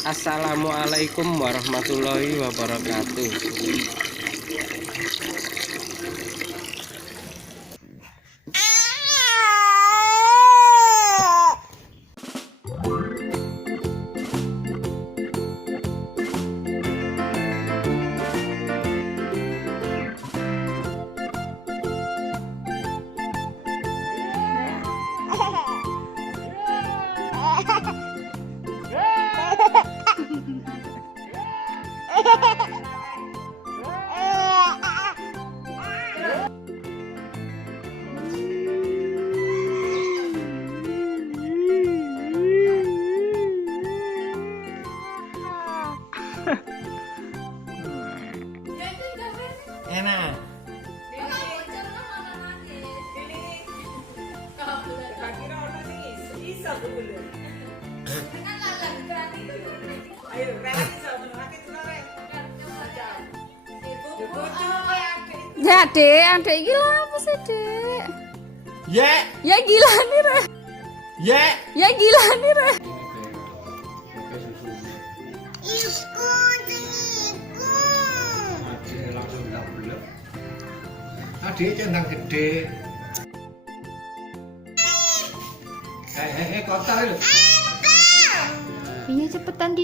Assalamualaikum warahmatullahi wabarakatuh. Enak. Ya dek, adek gila apa sih dek? Ya gila nih re. Ya gila nih re. Adik centang gede. Kotor lho. Iya cepetan di